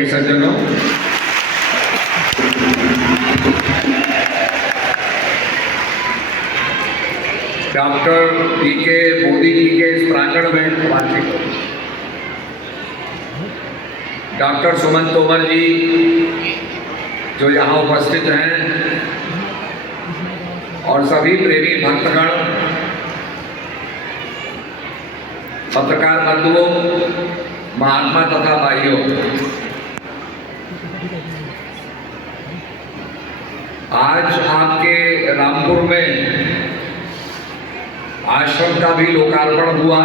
भाई सज्जनों, डॉक्टर पीके मोदी जी के इस प्रांगण में बातचीत, डॉक्टर सुमन तोमर जी जो यहाँ उपस्थित हैं और सभी प्रेमी भक्तगण, पत्रकार बंधुओं, महात्मा तथा भाइयों, आज आपके रामपुर में आश्रम का भी लोकार्पण हुआ।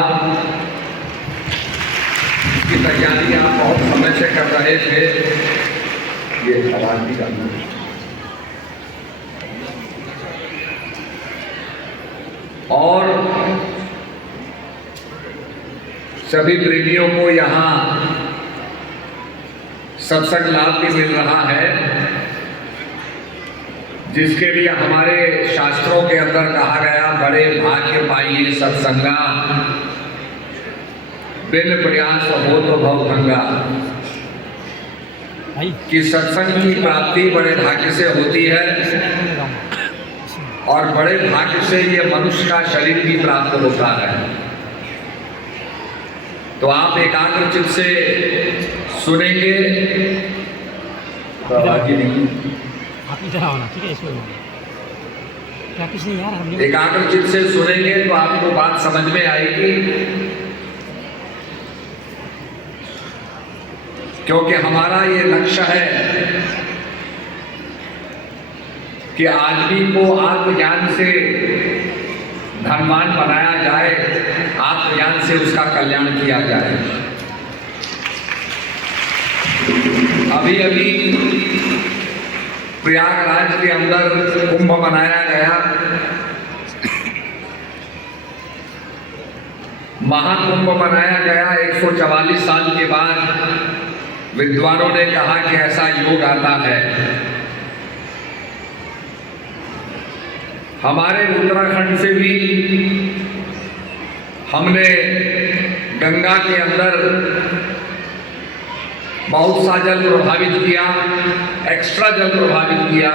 इसकी तैयारी आप बहुत समय से कर रहे थे। ये आवाज भी करना और सभी प्रेमियों को यहाँ सत्संग लाभ भी मिल रहा है, जिसके लिए हमारे शास्त्रों के अंदर कहा गया, बड़े भाग्य पाइए सत्संगा, बिन प्रयास हो तो भवभंगा, कि सत्संग की प्राप्ति बड़े भाग्य से होती है और बड़े भाग्य से ये मनुष्य का शरीर भी प्राप्त होता है। तो आप एकाग्र चित्त से सुनेंगे। एकाग्र चित्त से सुनेंगे तो आपको बात समझ में आएगी, क्योंकि हमारा ये लक्ष्य है कि आदमी को आत्मज्ञान से धनवान बनाया जाए, आत्मज्ञान से उसका कल्याण किया जाए। अभी अभी प्रयागराज के अंदर कुंभ मनाया गया। महाकुंभ मनाया गया 144 साल के बाद। विद्वानों ने कहा कि ऐसा योग आता है। हमारे उत्तराखंड से भी हमने गंगा के अंदर बहुत सा जल प्रभावित किया, एक्स्ट्रा जल प्रभावित किया,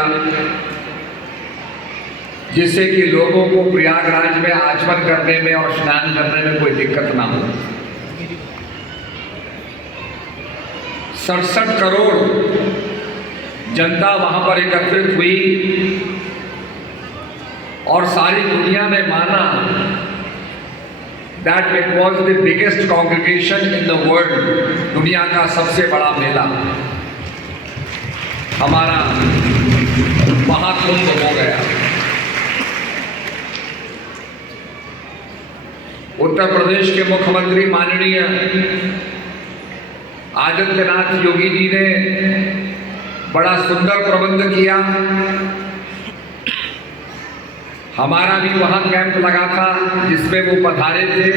जिससे कि लोगों को प्रयागराज में आचमन करने में और स्नान करने में कोई दिक्कत ना हो। 67 करोड़ जनता वहां पर एकत्रित हुई और सारी दुनिया ने माना that it was the biggest congregation in the world, दुनिया का सबसे बड़ा मेला हमारा महाकुंभ हो गया। उत्तर प्रदेश के मुख्यमंत्री माननीय आदित्यनाथ योगी जी ने बड़ा सुंदर प्रबंध किया। हमारा भी वहाँ कैंप लगा था जिसमें वो पधारे थे,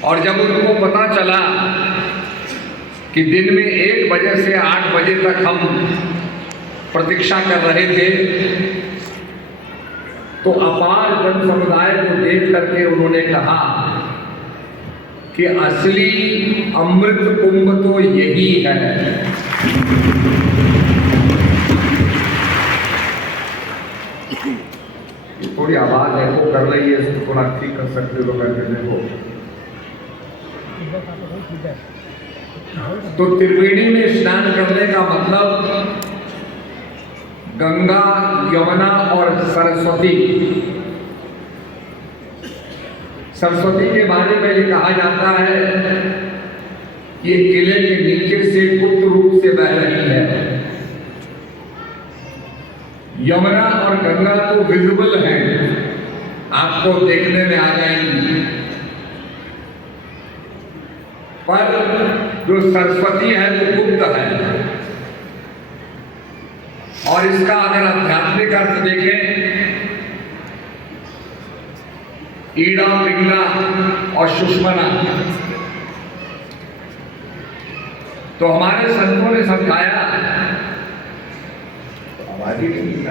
और जब उनको पता चला कि दिन में 1 बजे से 8 बजे तक हम प्रतीक्षा कर रहे थे, तो अपार जन समुदाय को देख करके उन्होंने कहा कि असली अमृत कुंभ तो यही है। थोड़ी आवाज है वो कर रही है, इसको थोड़ा ठीक कर सकते हो करके देखो। तो त्रिवेणी में स्नान करने का मतलब गंगा, यमुना और सरस्वती। सरस्वती के बारे में ये कहा जाता है ये किले के नीचे से गुप्त रूप से बह रही है। यमुना और गंगा तो विजिबल हैं, आपको देखने में आ जाएंगी, पर जो सरस्वती है वो गुप्त है। और इसका अगर आध्यात्मिक अर्थ देखें, ईड़ा, पिंगला और सुषमना, तो हमारे संतों ने समझाया,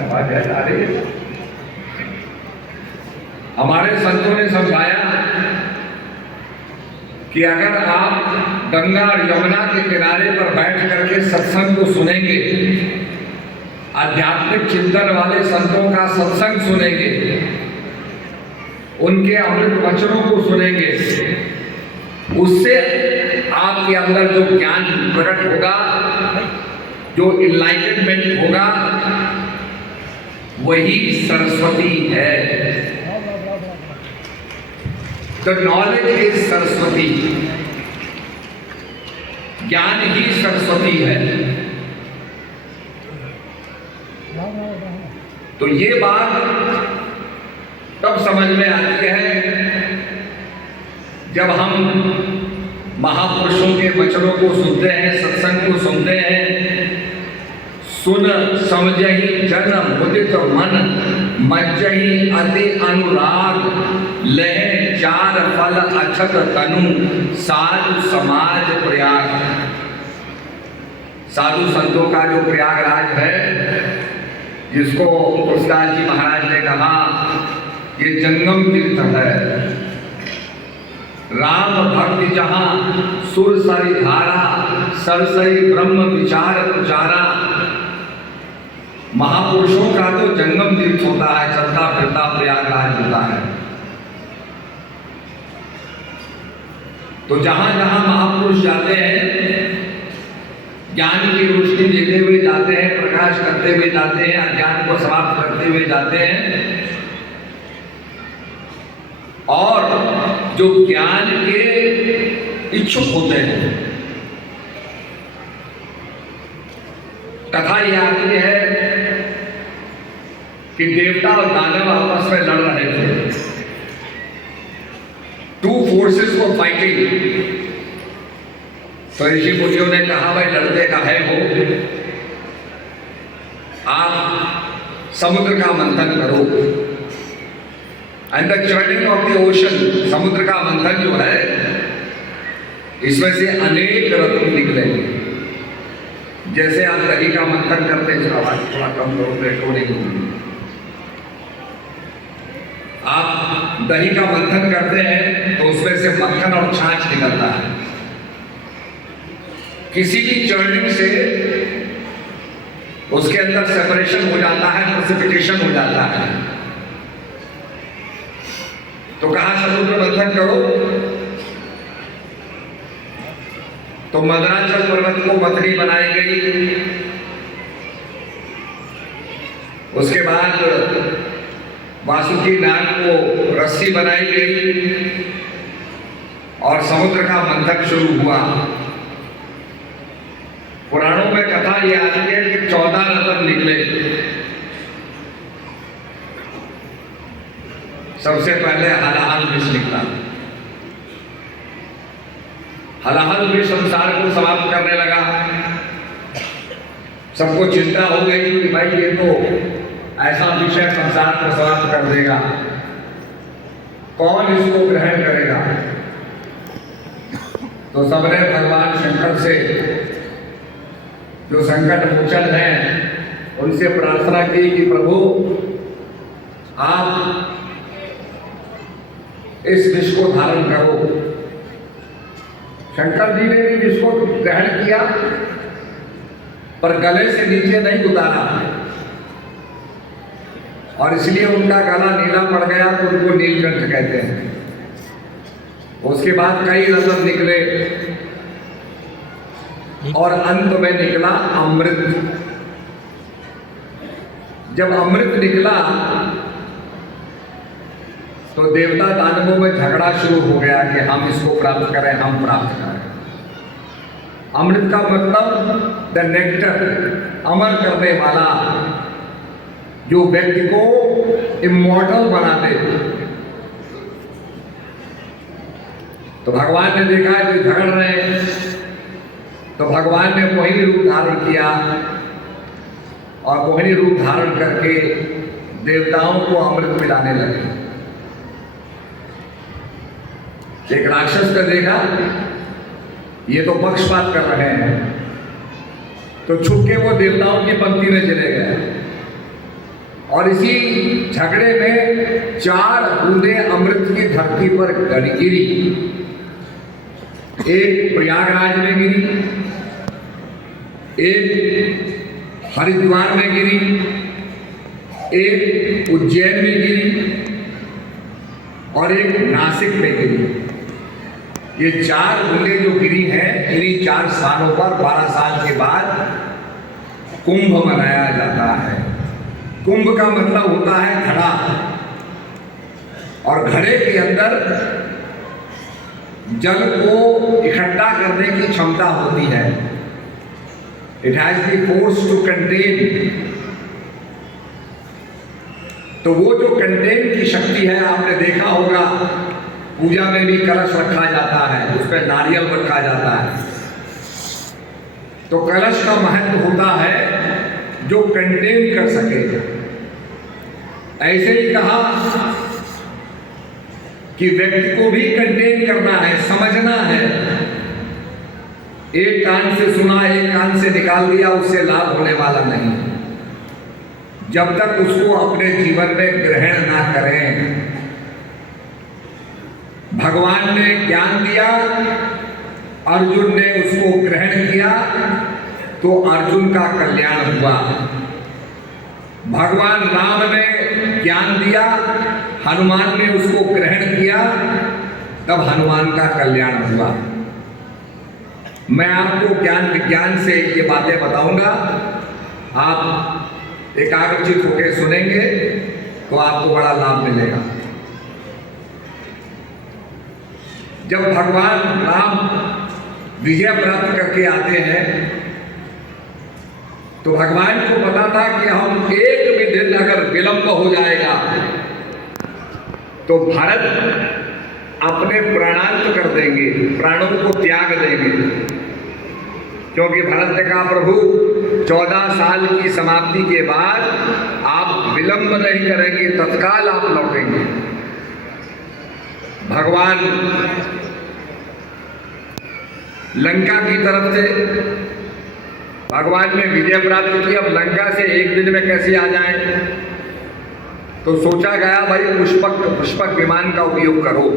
आवाज आ रही है, हमारे संतों ने समझाया कि अगर आप गंगा और यमुना के किनारे पर बैठ करके सत्संग को सुनेंगे, आध्यात्मिक चिंतन वाले संतों का सत्संग सुनेंगे, उनके अमृत वचनों को सुनेंगे, उससे आपके अंदर जो ज्ञान प्रकट होगा, जो इनलाइटनमेंट होगा, वही सरस्वती है। द नॉलेज इज सरस्वती, ज्ञान ही सरस्वती है। तो ये बात तब समझ में आती है जब हम महापुरुषों के वचनों को सुनते हैं, सत्संग को सुनते हैं। सुन समझहि जन मुदित मन, मज्जहि अति अनुराग, लह चार फल अछत तनु, साधु समाज प्रयाग। साधु संतों का जो प्रयागराज है, जिसको तुलसीदास जी महाराज ने कहा ये जंगम तीर्थ है। राम भक्ति जहां सुर सरि धारा, सरसई ब्रह्म विचार प्रचारा। महापुरुषों का तो जंगम तीर्थ होता है, चलता फिरता प्रयागराज होता है। तो जहां जहां महापुरुष जाते हैं, ज्ञान की रोशनी देते हुए जाते हैं, प्रकाश करते हुए जाते हैं, अज्ञान को समाप्त करते हुए जाते हैं, और जो ज्ञान के इच्छुक होते हैं। कथा यह आती है कि देवता और दानव आपस में लड़ रहे थे। Two forces were fighting. तो ऋषि मुनियों ने कहा भाई लड़ते का है वो, आप समुद्र का मंथन करो। And the churning of the ocean, समुद्र का मंथन जो है, इसमें से अनेक रत्न निकलेंगे। जैसे आप दही का मंथन करते हैं, आवाज थोड़ा कम करो, रेकॉर्डिंग होगी। आप दही का मंथन करते हैं तो उसमें से मक्खन और छाछ निकलता है। किसी भी चर्निंग से उसके अंदर सेपरेशन हो जाता है, प्रेसिपिटेशन हो जाता है। तो कहा समुद्र मंथन करो, तो मदराचल पर्वत को मथनी बनाई गई। उसके बाद वासुकी नाग को रस्सी बनाई गई और समुद्र का मंथन शुरू हुआ। पुराणों में कथा यह आती है कि 14 रत्न निकले। सबसे पहले हलाहल विष निकला। हलाहल विष संसार को समाप्त करने लगा। सबको चिंता हो गई कि भाई ये तो ऐसा विषय संसार को समाप्त कर देगा, कौन इसको ग्रहण करेगा। तो सबने भगवान शंकर से, जो संकट मोचन है, उनसे प्रार्थना की कि प्रभु आप इस विष को धारण करो। शंकर जी ने भी विष को ग्रहण किया, पर गले से नीचे नहीं उतारा, और इसलिए उनका गला नीला पड़ गया, तो उनको नीलकंठ कहते हैं। उसके बाद कई रत्न निकले और अंत में निकला अमृत। जब अमृत निकला तो देवता दानवों में झगड़ा शुरू हो गया कि हम इसको प्राप्त करें, हम प्राप्त करें। अमृत का मतलब द नेक्टर, अमर करने वाला, जो व्यक्ति को इमॉर्टल बना दे। तो भगवान ने देखा कि झगड़ रहे हैं, तो भगवान ने मोहिनी रूप धारण किया, और मोहिनी रूप धारण करके देवताओं को अमृत पिलाने लगे। एक राक्षस ने देखा ये तो पक्षपात कर रहे हैं, तो छुप के वो देवताओं की पंक्ति में चले गए, और इसी झगड़े में 4 बूंदे अमृत की धरती पर गिरी। एक प्रयागराज में गिरी, एक हरिद्वार में गिरी, एक उज्जैन में गिरी और एक नासिक में गिरी। ये 4 बूंदें जो गिरी हैं, इन्हीं 4 स्थानों पर 12 साल के बाद कुंभ मनाया जाता है। कुंभ का मतलब होता है घड़ा, और घड़े के अंदर जल को इकट्ठा करने की क्षमता होती है। It has the force to contain. तो वो जो कंटेन की शक्ति है, आपने देखा होगा पूजा में भी कलश रखा जाता है, उस पर नारियल रखा जाता है। तो कलश का महत्व होता है जो कंटेन कर सके। ऐसे ही कहा कि व्यक्ति को भी कंटेन करना है, समझना है। एक कान से सुना, एक कान से निकाल दिया, उससे लाभ होने वाला नहीं। जब तक उसको अपने जीवन में ग्रहण ना करें। भगवान ने ज्ञान दिया, अर्जुन ने उसको ग्रहण किया, तो अर्जुन का कल्याण हुआ। भगवान राम ने ज्ञान दिया, हनुमान ने उसको ग्रहण किया, तब हनुमान का कल्याण हुआ। मैं आपको ज्ञान विज्ञान से ये बातें बताऊंगा, आप एकाग्रचित होकर सुनेंगे तो आपको बड़ा लाभ मिलेगा। जब भगवान राम विजय प्राप्त करके आते हैं, तो भगवान को पता था कि हम एक भी दिन अगर विलंब हो जाएगा तो भारत अपने प्राणांत कर देंगे, प्राणों को त्याग देंगे। क्योंकि भारत ने कहा, प्रभु 14 साल की समाप्ति के बाद आप विलंब नहीं करेंगे, तत्काल आप लौटेंगे। भगवान लंका की तरफ से भगवान ने विजय प्राप्त की। अब लंका से एक दिन में कैसे आ जाएं? तो सोचा गया भाई पुष्पक विमान का उपयोग करो।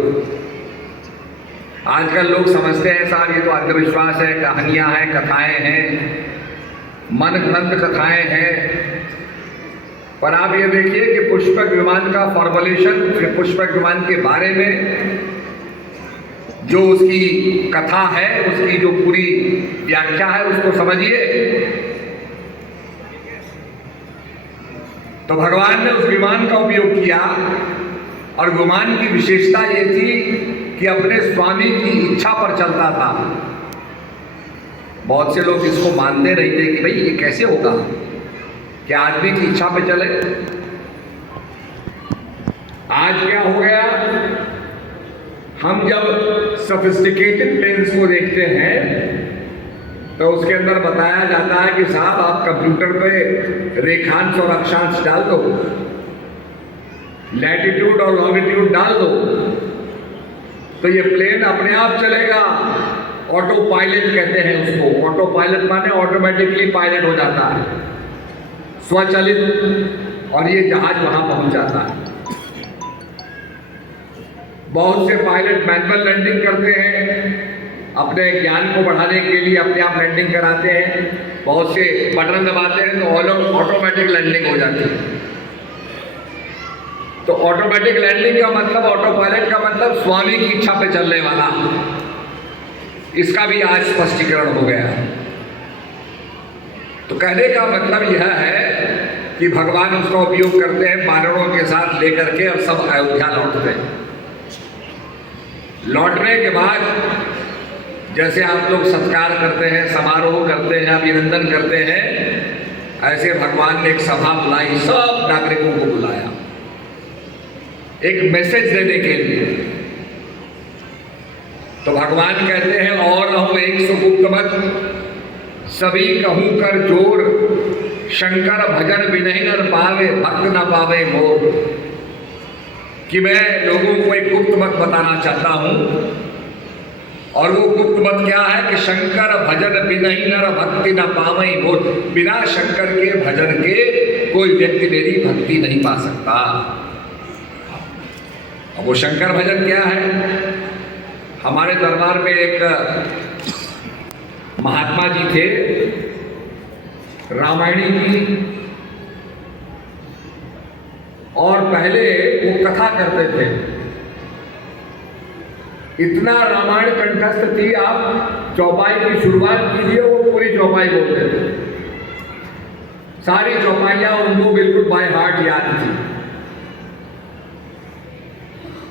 आजकल लोग समझते हैं साहब ये तो अंधविश्वास है, कहानियां हैं, कथाएं हैं, मनगढ़ंत कथाएं हैं। पर आप ये देखिए कि पुष्पक विमान का फॉर्मुलेशन, पुष्पक विमान के बारे में जो उसकी कथा है, उसकी जो पूरी व्याख्या है, उसको समझिए। तो भगवान ने उस विमान का उपयोग किया, और विमान की विशेषता ये थी कि अपने स्वामी की इच्छा पर चलता था। बहुत से लोग इसको मानते नहीं थे कि भाई ये कैसे होगा कि आदमी की इच्छा पे चले। आज क्या हो गया, हम जब सोफिस्टिकेटेड प्लेन्स को देखते हैं तो उसके अंदर बताया जाता है कि साहब आप कंप्यूटर पे रेखांश और अक्षांश डाल दो, लैटिट्यूड और लॉन्गिट्यूड डाल दो, तो ये प्लेन अपने आप चलेगा। ऑटो पायलट कहते हैं उसको। ऑटो पायलट माने ऑटोमेटिकली पायलट हो जाता है, स्वचालित, और ये जहाज वहां पहुंच जाता है। बहुत से पायलट मैनुअल लैंडिंग करते हैं, अपने ज्ञान को बढ़ाने के लिए अपने आप लैंडिंग कराते हैं। बहुत से बटन दबाते हैं तो ऑटोमेटिक लैंडिंग हो जाती है। तो ऑटोमेटिक लैंडिंग का मतलब, ऑटो पायलट का मतलब स्वामी की इच्छा पे चलने वाला। इसका भी आज स्पष्टीकरण हो गया। तो कहने का मतलब यह है कि भगवान उसका उपयोग करते हैं वानरों के साथ लेकर के, और सब अयोध्या लौटते हैं। लौटने के बाद जैसे आप लोग सत्कार करते हैं, समारोह करते हैं, अभिनंदन करते हैं, ऐसे भगवान ने एक सभा बुलाई, सब नागरिकों को बुलाया एक मैसेज देने के लिए। तो भगवान कहते हैं, और रहूं 100 गुप्त मत, सभी कहूं कर जोर, शंकर भजन बिनहि नर पावे, भक्त न पावे मोर। कि मैं लोगों को एक गुप्त मत बताना चाहता हूं, और वो गुप्त मत क्या है कि शंकर भजन बिनहि नर भक्ति न पावे मोर। बिना शंकर के भजन के कोई व्यक्ति मेरी भक्ति नहीं पा सकता। अब वो शंकर भजन क्या है? हमारे दरबार में एक महात्मा जी थे, रामायणी की, और पहले वो कथा करते थे। इतना रामायण कंठस्थ थी, आप चौपाई की शुरुआत कीजिए वो पूरी चौपाई बोलते थे, सारी चौपाइयां उनको बिल्कुल बाय हार्ट याद थी।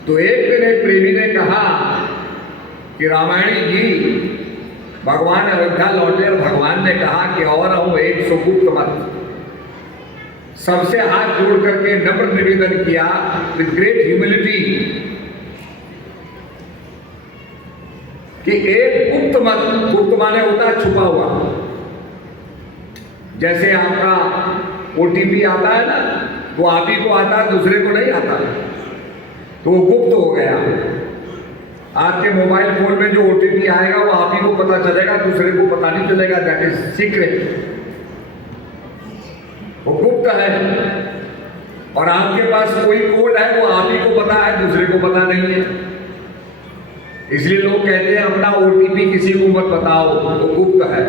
तो एक दिन एक प्रेमी ने कहा कि रामायणी जी, भगवान अयोध्या लौटे और भगवान ने कहा कि और हूं 100 गुप्त मत। सबसे हाथ जोड़ करके नम्र निवेदन किया विद ग्रेट ह्यूमिलिटी कि एक गुप्त मत, गुप्त माने होता है छुपा हुआ, जैसे आपका OTP आता है ना, वो आप ही को आता है, दूसरे को नहीं आता, तो वो गुप्त हो गया। आपके मोबाइल फोन में जो OTP आएगा वो आप ही को पता चलेगा, दूसरे को पता नहीं चलेगा, दैट इज सीक्रेट, वो गुप्त है। और आपके पास कोई कोड है वो आप ही को पता है, दूसरे को पता नहीं है। इसलिए लोग कहते हैं अपना OTP किसी को मत बताओ, वो गुप्त है।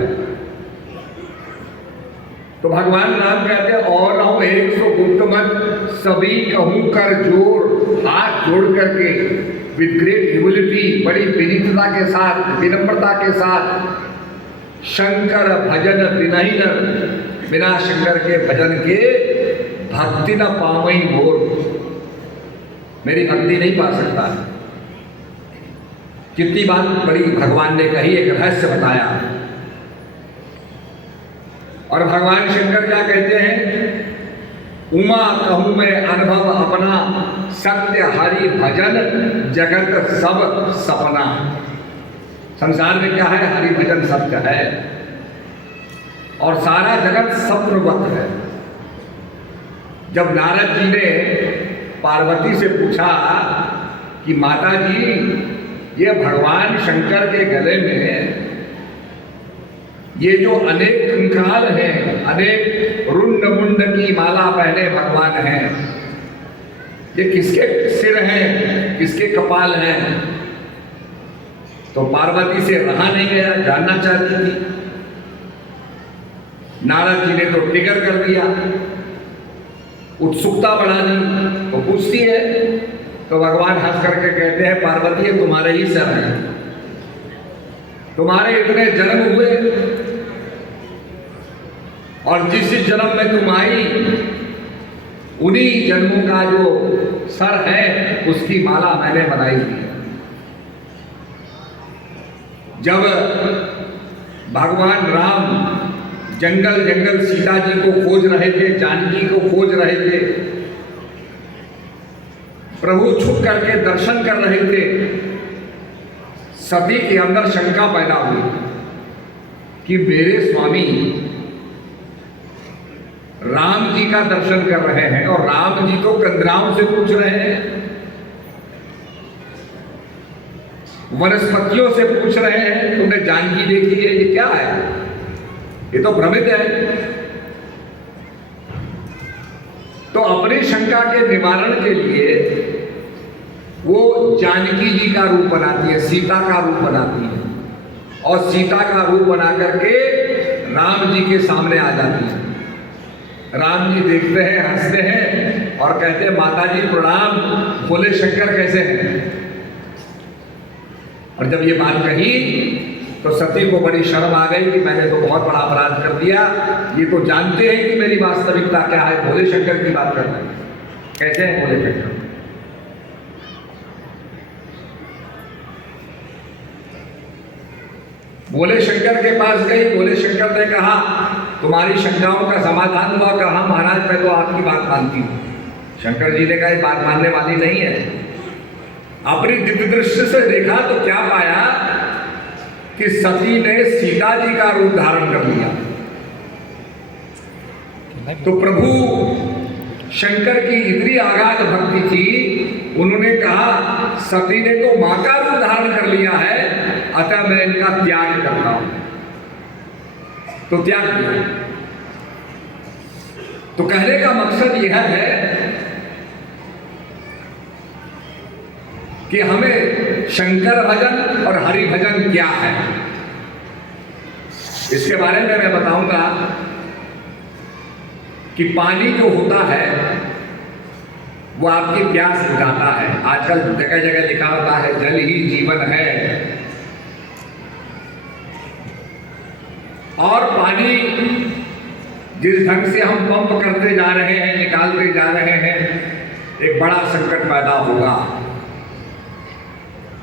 तो भगवान राम कहते हैं और हूं 100 गुप्त मत, सभी कहूं कर जोर, हाथ जोड़ करके विद ग्रेट ह्यूमिलिटी, बड़ी विनीतता के साथ, विनम्रता के साथ, शंकर भजन विनही न, बिना शंकर के भजन के भक्ति न पावई मोर, मेरी भक्ति नहीं पा सकता। कितनी बात बड़ी भगवान ने कही, एक रहस्य बताया। और भगवान शंकर क्या कहते हैं, उमा कहूं मैं अनुभव अपना, सत्य हरि भजन जगत सब सपना। संसार में क्या है, हरि भजन सत्य है और सारा जगत स्वप्नवत है। जब नारद जी ने पार्वती से पूछा कि माता जी, ये भगवान शंकर के गले में ये जो अनेक कंकाल हैं, अनेक रुंड मुंड की माला पहने भगवान हैं, ये किसके सिर हैं, किसके कपाल हैं? तो पार्वती से रहा नहीं गया, जानना चाहती थी। नारद जी ने तो ट्रिगर कर दिया, उत्सुकता बढ़ा दी, तो पूछती है। तो भगवान हंस करके कहते हैं, पार्वती ये तुम्हारे ही सर हैं, तुम्हारे इतने जन्म हुए और जिस जन्म में तुम आई उन्हीं जन्मों का जो सर है उसकी माला मैंने बनाई थी। जब भगवान राम जंगल जंगल सीता जी को खोज रहे थे, जानकी को खोज रहे थे, प्रभु छुप करके दर्शन कर रहे थे, सती के अंदर शंका पैदा हुई कि मेरे स्वामी राम जी का दर्शन कर रहे हैं और राम जी तो कंदराओं से पूछ रहे हैं, वनस्पतियों से पूछ रहे हैं, तुमने जानकी देखी है, ये क्या है? ये तो भ्रमित है। तो अपनी शंका के निवारण के लिए वो जानकी जी का रूप बनाती है, सीता का रूप बनाती है और सीता का रूप बना करके राम जी के सामने आ जाती है। राम जी देखते हैं, हंसते हैं और कहते हैं, माता जी प्रणाम, बोले शंकर कैसे हैं? और जब ये बात कही तो सती को बड़ी शर्म आ गई कि मैंने तो बहुत बड़ा अपराध कर दिया, ये तो जानते हैं कि मेरी वास्तविकता क्या है, भोले शंकर की बात कर रहे हैं। कैसे हैं भोले शंकर? भोले शंकर के पास गई, भोले शंकर ने कहा तुम्हारी शंकाओं का समाधान हुआ? कहा महाराज मैं तो आपकी बात मानती हूँ। शंकर जी ने कहा बात मानने वाली नहीं है। अपनी दिव्य दृष्टि से देखा तो क्या पाया कि सती ने सीता जी का रूप धारण कर लिया। तो प्रभु शंकर की इतनी आगाध भक्ति थी, उन्होंने कहा सती ने तो मां का रूप धारण कर लिया है, अतः मैं इनका त्याग करता हूं। तो त्याग किया। तो कहने का मकसद यह है कि हमें शंकर भजन और हरि भजन क्या है, इसके बारे में मैं बताऊंगा कि पानी जो होता है वो आपकी प्यास बुझाता है। आजकल जगह जगह लिखा होता है जल ही जीवन है, और पानी जिस ढंग से हम पंप करते जा रहे हैं, निकालते जा रहे हैं, एक बड़ा संकट पैदा होगा।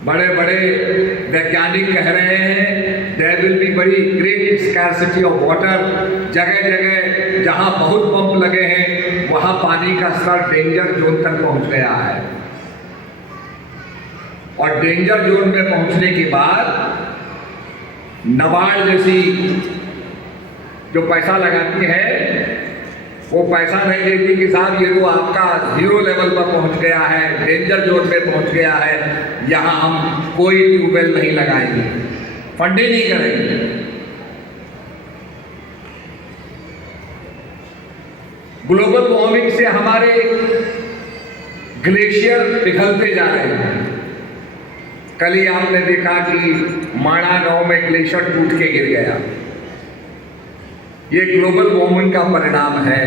बड़े बड़े वैज्ञानिक कह रहे हैं देयर विल बी बड़ी ग्रेट स्कैरसिटी ऑफ वाटर। जगह जगह जहां बहुत पंप लगे हैं वहां पानी का स्तर डेंजर जोन तक पहुंच गया है, और डेंजर जोन में पहुंचने के बाद नाबार्ड जैसी जो पैसा लगाती है वो पैसा नहीं देती कि साहब ये तो आपका 0 लेवल पर पहुंच गया है, डेंजर जोन में पहुंच गया है, यहां हम कोई ट्यूबवेल नहीं लगाएंगे, फंडिंग नहीं करेंगे। ग्लोबल वार्मिंग से हमारे ग्लेशियर पिघलते जा रहे हैं। कल ही आपने देखा कि माणा गांव में ग्लेशियर टूट के गिर गया। ये ग्लोबल वार्मिंग का परिणाम है।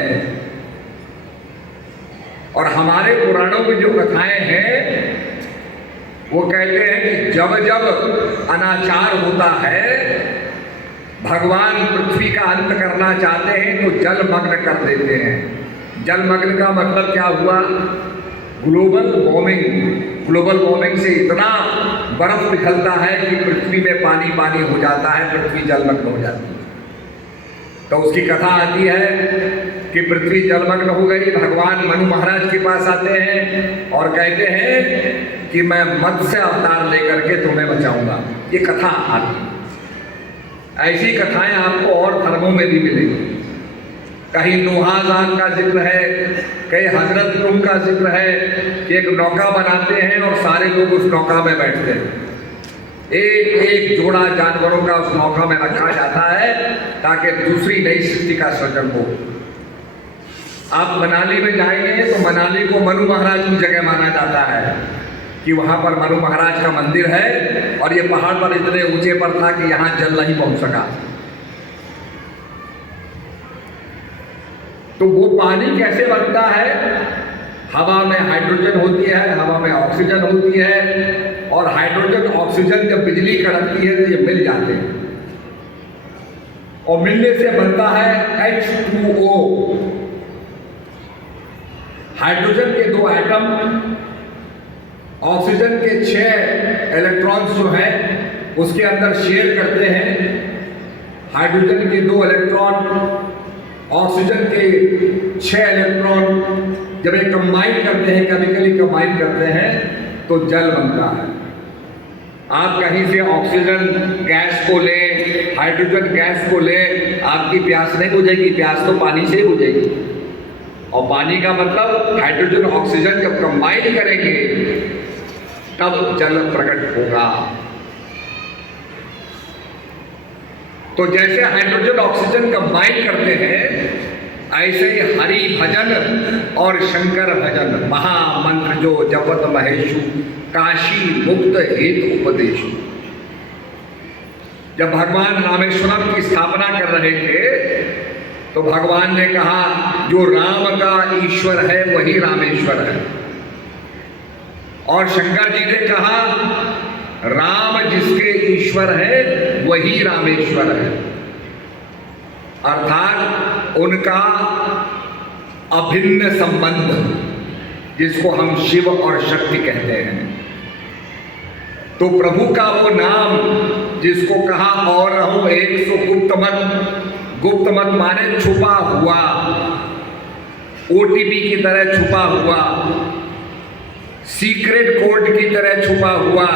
और हमारे पुराणों में जो कथाएं हैं वो कहते हैं कि जब जब अनाचार होता है, भगवान पृथ्वी का अंत करना चाहते हैं तो जलमग्न कर देते हैं। जलमग्न का मतलब क्या हुआ? Global warming. ग्लोबल वार्मिंग से इतना बर्फ पिघलता है कि पृथ्वी में पानी पानी हो जाता है, पृथ्वी जलमग्न हो जाती है। तो उसकी कथा आती है कि पृथ्वी जलमग्न हो गई। भगवान मनु महाराज के पास आते हैं और कहते हैं कि मैं मत्स्य अवतार लेकर के तुम्हें बचाऊंगा। ये कथा आती है। ऐसी कथाएं आपको और धर्मों में भी मिलेंगी। कहीं नूहाजान का जिक्र है, कहीं हजरत नूह का जिक्र है कि एक नौका बनाते हैं और सारे लोग उस नौका में बैठते हैं। एक एक जोड़ा जानवरों का उस नौका में रखा जाता है ताकि दूसरी नई सृष्टि का सृजन हो। आप मनाली में जाएंगे तो मनाली को मनु महाराज की जगह माना जाता है कि वहां पर मनु महाराज का मंदिर है, और ये पहाड़ पर इतने ऊंचे पर था कि यहां जल नहीं पहुंच सका। तो वो पानी कैसे बनता है? हवा में हाइड्रोजन होती है, हवा में ऑक्सीजन होती है, और हाइड्रोजन ऑक्सीजन जब बिजली कड़कती है तो ये मिल जाते हैं, और मिलने से बनता है H2O। हाइड्रोजन के 2 एटम, ऑक्सीजन के 6 इलेक्ट्रॉन्स जो हैं उसके अंदर शेयर करते हैं। हाइड्रोजन के 2 इलेक्ट्रॉन, ऑक्सीजन के 6 इलेक्ट्रॉन जब ये कंबाइन करते हैं, केमिकली कंबाइन करते हैं तो जल बनता है। आप कहीं से ऑक्सीजन गैस को ले, हाइड्रोजन गैस को ले, आपकी प्यास नहीं बुझेगी। प्यास तो पानी से ही बुझेगी, और पानी का मतलब हाइड्रोजन ऑक्सीजन जब कंबाइन करेंगे तब जल प्रकट होगा। तो जैसे हाइड्रोजन ऑक्सीजन कंबाइन करते हैं, ऐसे ही हरि भजन और शंकर भजन महामंत्र जो जपत महेशु काशी मुक्त हेतु उपदेशु। जब भगवान रामेश्वरम की स्थापना कर रहे थे तो भगवान ने कहा जो राम का ईश्वर है वही रामेश्वर है, और शंकर जी ने कहा राम जिसके ईश्वर है वही रामेश्वर है। अर्थात उनका अभिन्न संबंध, जिसको हम शिव और शक्ति कहते हैं। तो प्रभु का वो नाम जिसको कहा और रहूं 100 गुप्त मत। गुप्त मत माने छुपा हुआ, OTP की तरह छुपा हुआ, सीक्रेट कोड की तरह छुपा हुआ,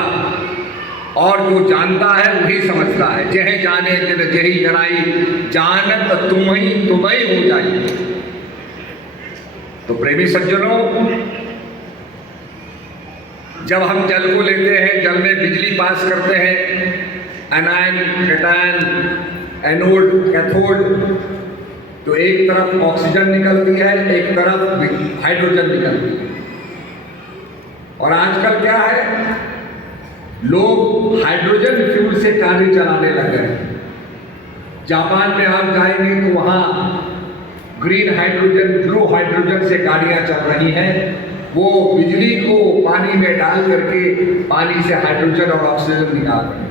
और जो जानता है वही समझता है। जहे जाने तिन जही जनाई, जानत तुम्ही तुम्ही हो जाए। तो प्रेमी सज्जनों, जब हम जल को लेते हैं, जल में बिजली पास करते हैं, एनायन, कैटायन, एनोड, कैथोड, तो एक तरफ ऑक्सीजन निकलती है, एक तरफ हाइड्रोजन निकलती है। और आजकल क्या है, लोग हाइड्रोजन फ्यूल से गाड़ी चलाने लग गए। जापान में आप जाएंगे तो वहाँ ग्रीन हाइड्रोजन, ब्लू हाइड्रोजन से गाड़ियाँ चल रही हैं। वो बिजली को पानी में डाल करके पानी से हाइड्रोजन और ऑक्सीजन निकाल रहे हैं।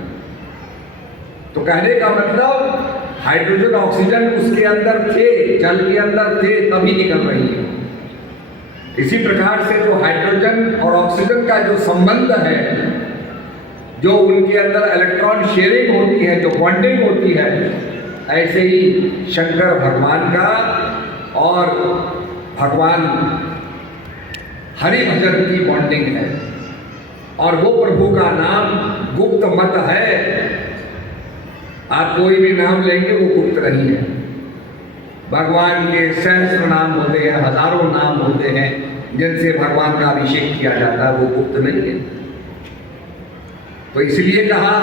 तो कहने का मतलब हाइड्रोजन ऑक्सीजन उसके अंदर थे, जल के अंदर थे, तभी निकल रही है। इसी प्रकार से जो हाइड्रोजन और ऑक्सीजन का जो संबंध है, जो उनके अंदर इलेक्ट्रॉन शेयरिंग होती है, जो बॉन्डिंग होती है, ऐसे ही शंकर भगवान का और भगवान हरि भजन की बॉन्डिंग है। और वो प्रभु का नाम गुप्त मत है। आप कोई भी नाम लेंगे वो गुप्त नहीं है। भगवान के सहस्त्र नाम होते हैं, हजारों नाम होते हैं जिनसे भगवान का अभिषेक किया जाता है, वो गुप्त नहीं है। तो इसलिए कहा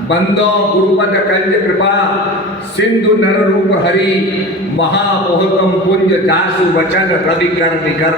बंदो गुरुपद कंज कृपा सिंधु नर रूप हरि महामोहतम पुंज जासु वचन रवि कर निकर